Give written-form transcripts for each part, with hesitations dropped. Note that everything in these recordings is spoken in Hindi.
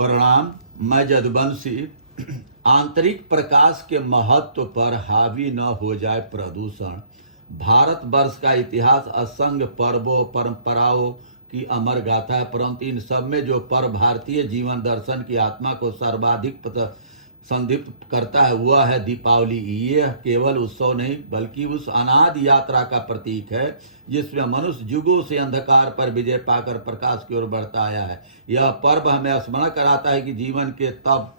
प्रणाम। मैं जदुवंशी। आंतरिक प्रकाश के महत्व पर हावी न हो जाए प्रदूषण। भारतवर्ष का इतिहास असंख्य पर्वों परंपराओं की अमर गाथा है, परंतु इन सब में जो पर्व भारतीय जीवन दर्शन की आत्मा को सर्वाधिक संदीप्त करता है वह है दीपावली। यह केवल उत्सव नहीं बल्कि उस अनादि यात्रा का प्रतीक है जिसमें मनुष्य युगों से अंधकार पर विजय पाकर प्रकाश की ओर बढ़ता आया है। यह पर्व हमें स्मरण कराता है कि जीवन के तप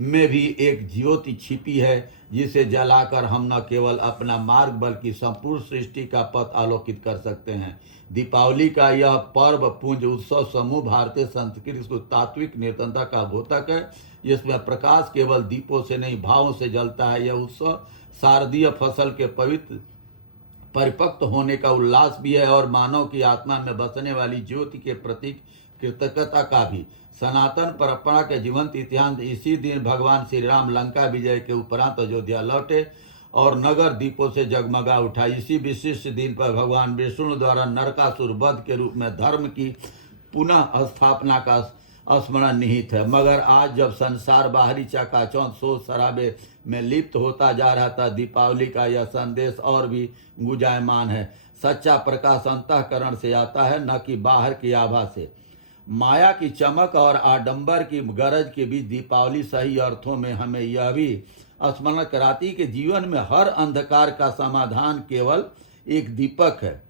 में भी एक ज्योति छिपी है जिसे जलाकर हम न केवल अपना मार्ग बल्कि संपूर्ण सृष्टि का पथ आलोकित कर सकते हैं। दीपावली का यह पर्व पुंज उत्सव समूह भारतीय संस्कृति को तात्विक निरंतरता का द्योतक है, जिसमें प्रकाश केवल दीपों से नहीं भावों से जलता है। यह उत्सव शारदीय फसल के पवित्र परिपक्व होने का उल्लास भी है और मानव की आत्मा में बसने वाली ज्योति के प्रतीक कृतज्ञता का भी। सनातन परंपरा के जीवंत इतिहास इसी दिन भगवान श्री राम लंका विजय के उपरांत अयोध्या लौटे और नगर दीपों से जगमगा उठा। इसी विशिष्ट दिन पर भगवान विष्णु द्वारा नरकासुर वध के रूप में धर्म की पुनः स्थापना का स्मरण निहित है। मगर आज जब संसार बाहरी चकाचौंध शोर शराबे में लिप्त होता जा रहा था, दीपावली का यह संदेश और भी गुंजायमान है। सच्चा प्रकाश अंतःकरण से आता है, न कि बाहर की आभा से। माया की चमक और आडंबर की गरज के बीच दीपावली सही अर्थों में हमें यह भी स्मरण कराती कि जीवन में हर अंधकार का समाधान केवल एक दीपक है,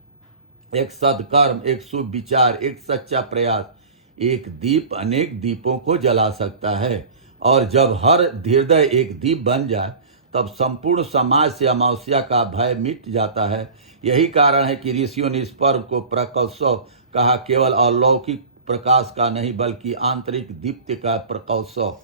एक सद्कर्म, एक शुभ विचार, एक सच्चा प्रयास। एक दीप अनेक दीपों को जला सकता है और जब हर हृदय एक दीप बन जाए तब संपूर्ण समाज से अमावस्या का भय मिट जाता है। यही कारण है कि ऋषियों ने इस पर्व को प्रकाशोत्सव कहा, केवल अलौकिक प्रकाश का नहीं बल्कि आंतरिक दीप्ति का प्रकाशोत्सव।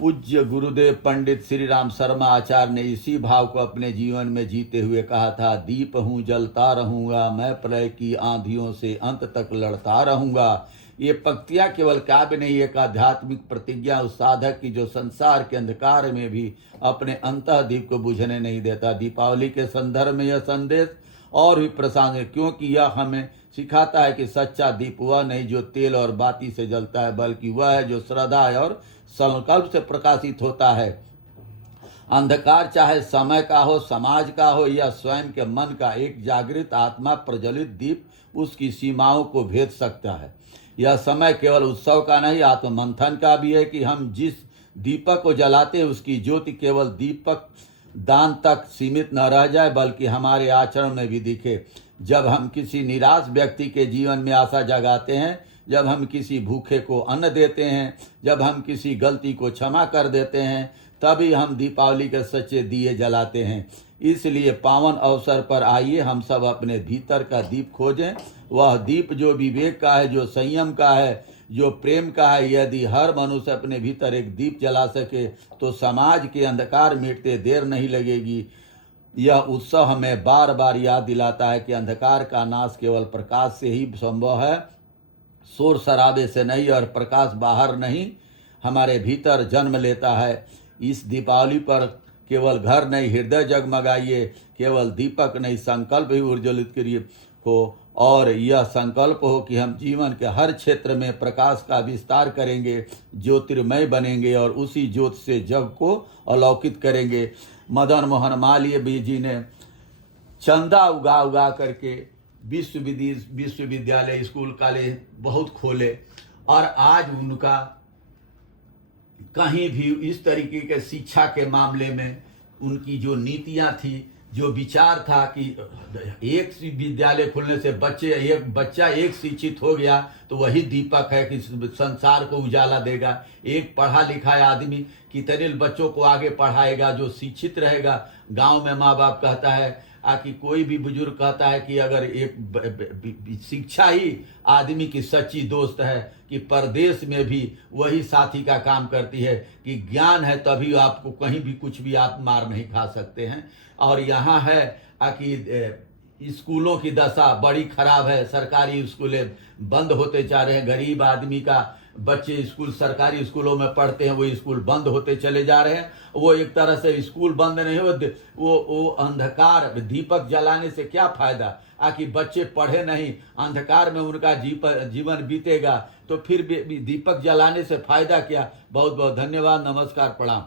पूज्य गुरुदेव पंडित श्री राम शर्मा आचार्य ने इसी भाव को अपने जीवन में जीते हुए कहा था, दीप हूँ जलता रहूंगा, मैं प्रलय की आंधियों से अंत तक लड़ता रहूंगा। ये पंक्तियां केवल काव्य नहीं, एक आध्यात्मिक प्रतिज्ञा उस साधक की जो संसार के अंधकार में भी अपने अंतः दीप को बुझने नहीं देता। दीपावली के संदर्भ में यह संदेश और भी प्रसंग है, क्योंकि यह हमें सिखाता है कि सच्चा दीप वह नहीं जो तेल और बाती से जलता है, बल्कि वह है जो श्रद्धा और संकल्प से प्रकाशित होता है। अंधकार चाहे समय का हो, समाज का हो या स्वयं के मन का, एक जागृत आत्मा प्रज्वलित दीप उसकी सीमाओं को भेद सकता है। यह समय केवल उत्सव का नहीं, आत्ममंथन का भी है कि हम जिस दीपक को जलाते हैं उसकी ज्योति केवल दीपक दान तक सीमित न रह जाए बल्कि हमारे आचरण में भी दिखे। जब हम किसी निराश व्यक्ति के जीवन में आशा जगाते हैं, जब हम किसी भूखे को अन्न देते हैं, जब हम किसी गलती को क्षमा कर देते हैं, तभी हम दीपावली के सच्चे दिए जलाते हैं। इसलिए पावन अवसर पर आइए हम सब अपने भीतर का दीप खोजें, वह दीप जो विवेक का है, जो संयम का है, जो प्रेम का है। यदि हर मनुष्य अपने भीतर एक दीप जला सके तो समाज के अंधकार मिटते देर नहीं लगेगी। यह उत्सव हमें बार बार याद दिलाता है कि अंधकार का नाश केवल प्रकाश से ही संभव है, शोर शराबे से नहीं, और प्रकाश बाहर नहीं हमारे भीतर जन्म लेता है। इस दीपावली पर केवल घर नहीं हृदय जगमगाइए, केवल दीपक नहीं संकल्प भी उज्ज्वलित करिए हो, और यह संकल्प हो कि हम जीवन के हर क्षेत्र में प्रकाश का विस्तार करेंगे, ज्योतिर्मय बनेंगे और उसी ज्योति से जग को अलौकित करेंगे। मदन मोहन मालवीय जी ने चंदा उगा उगा करके विश्वविद्यालय, स्कूल, कॉलेज बहुत खोले और आज उनका कहीं भी इस तरीके के शिक्षा के मामले में उनकी जो नीतियां थी, जो विचार था कि एक विद्यालय खुलने से बच्चा एक शिक्षित हो गया तो वही दीपक है कि संसार को उजाला देगा। एक पढ़ा लिखा आदमी कितने बच्चों को आगे पढ़ाएगा जो शिक्षित रहेगा। गांव में माँ बाप कहता है कि कोई भी बुजुर्ग कहता है कि अगर एक शिक्षा ही आदमी की सच्ची दोस्त है, कि परदेश में भी वही साथी का काम करती है, कि ज्ञान है तभी आपको कहीं भी कुछ भी आप मार नहीं खा सकते हैं। और यहाँ है कि स्कूलों की दशा बड़ी खराब है। सरकारी स्कूलें बंद होते जा रहे हैं। गरीब आदमी का बच्चे स्कूल सरकारी स्कूलों में पढ़ते हैं, वो स्कूल बंद होते चले जा रहे हैं। वो एक तरह से स्कूल बंद नहीं हो, वो अंधकार, दीपक जलाने से क्या फायदा? आखिर बच्चे पढ़े नहीं, अंधकार में उनका जीवन बीतेगा, तो फिर भी दीपक जलाने से फायदा क्या? बहुत बहुत धन्यवाद, नमस्कार, प्रणाम।